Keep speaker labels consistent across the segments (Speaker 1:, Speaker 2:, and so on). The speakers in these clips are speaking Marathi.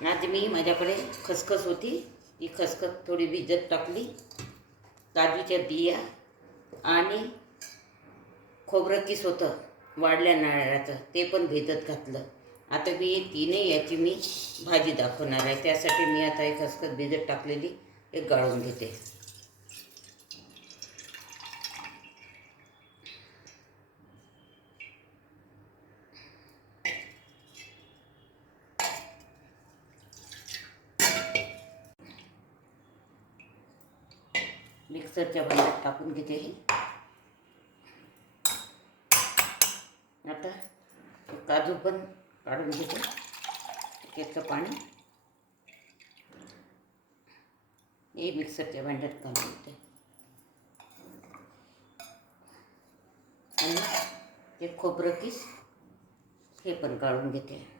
Speaker 1: आज मी माझ्याकडे खसखस होती. ती खसखस थोडी भिजत टाकली. काजूच्या बिया आणि खोबरं किस होतं वाढल्या नारळाचं ते पण भिजत घातलं. आता मी तिने याची मी भाजी दाखवणार आहे. त्यासाठी मी आता एक खसखस भिजत टाकलेली एक गाळून घेते. मिक्सरच्या भांड्यात टाकून घेते हे. आता काजू पण काढून घेते. त्याचं पाणी. हे मिक्सरच्या भांड्यात घालून घेते. आणि ते खोबरं किस हे पण काढून घेते.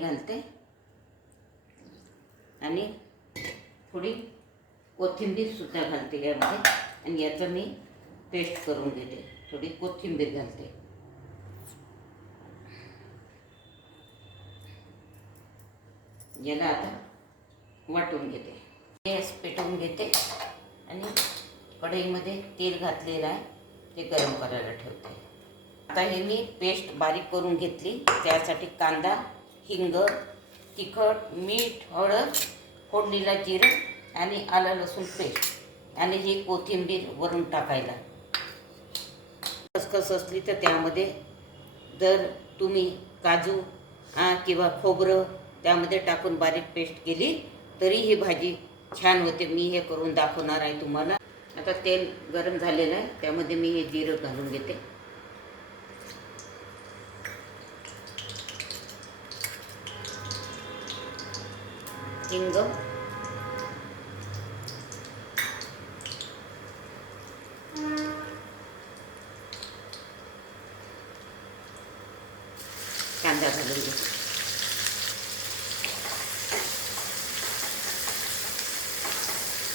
Speaker 1: घालते. आणि थोडी कोथिंबीरसुद्धा घालते यामध्ये. आणि याचं मी पेस्ट करून घेते. थोडी कोथिंबीर घालते. याला आता वाटून घेते. गॅस पेटवून घेते. आणि कढईमध्ये तेल घातलेलं आहे. ते गरम करायला ठेवते. आता हे मी पेस्ट बारीक करून घेतली. त्यासाठी कांदा हिंग तिखट मीठ हळद फोडणीला जिरं आणि आलं लसूण पेस्ट. आणि ही कोथिंबीर वरून टाकायला. खसखस असली तर त्यामध्ये जर तुम्ही काजू किंवा खोबरं त्यामध्ये टाकून बारीक पेस्ट केली तरी ही भाजी छान होते. मी हे करून दाखवणार आहे तुम्हाला. आता तेल गरम झालेलं आहे. त्यामध्ये मी हे जिरं घालून घेते. घालून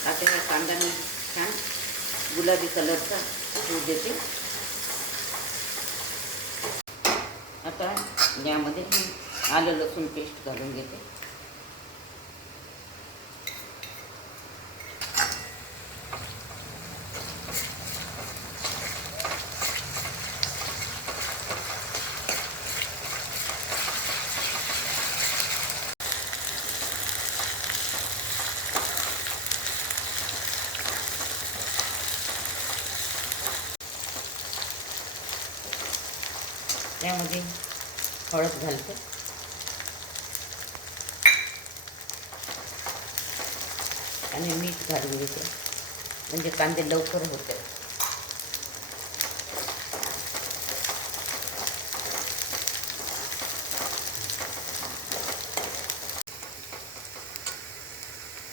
Speaker 1: आता हा कांदा कलरचा होऊ देते आता यामध्ये पेस्ट घालून घेते त्यामध्ये हळद घालते. आणि मीठ घालून घेते. म्हणजे कांदे लवकर होते.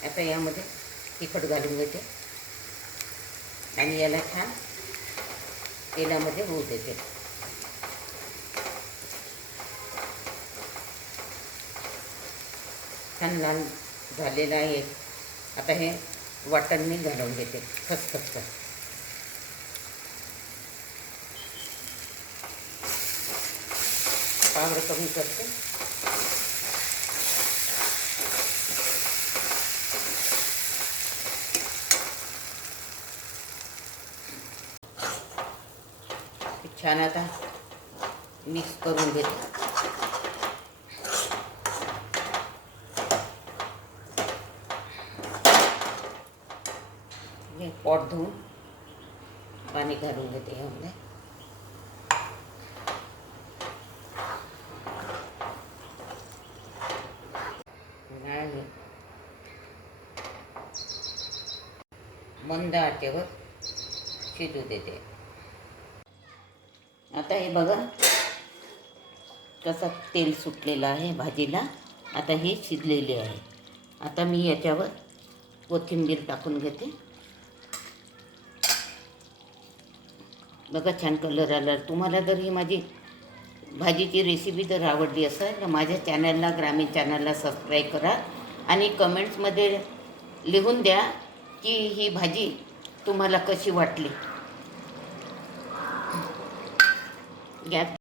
Speaker 1: आता यामध्ये तिखट घालून घेते. आणि याला छान तेलामध्ये होऊ देते. छान लाल आहे. आता हे वाटण मी घालून घेते. खसखस पावर कमी करते. छान आता मिक्स घेते. पॉट धुवून पाणी घालून घेते यामध्ये मंद आचेवर शिजू देते। आता हे बघा कसं तेल सुटलेलं आहे भाजीला आता हे शिजलेले आहे. आता मी याच्यावर कोथिंबीर टाकून घेते. बघा छान कलर आला. तुम्हाला जर ही माझी भाजीची रेसिपी जर आवडली असेल तर माझ्या चॅनलला ग्रामीण चॅनलला सबस्क्राईब करा. आणि कमेंट्समध्ये लिहून द्या की ही भाजी तुम्हाला कशी वाटली. गॅस